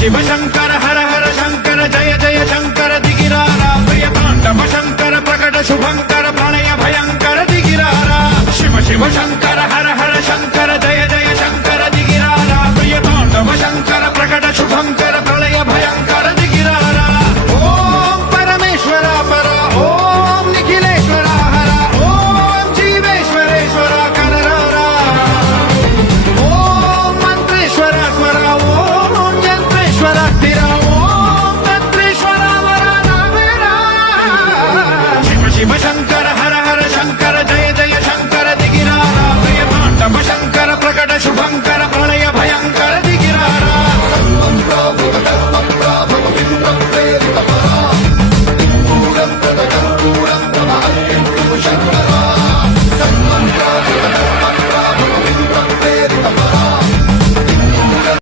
शिव शंकर हर हर शंकर जय जय शंकर दिगिरारा प्रिय तांडव शंकर प्रकट शुभंकर प्रणय भयंकर दिगिरारा शिव शिव शंकर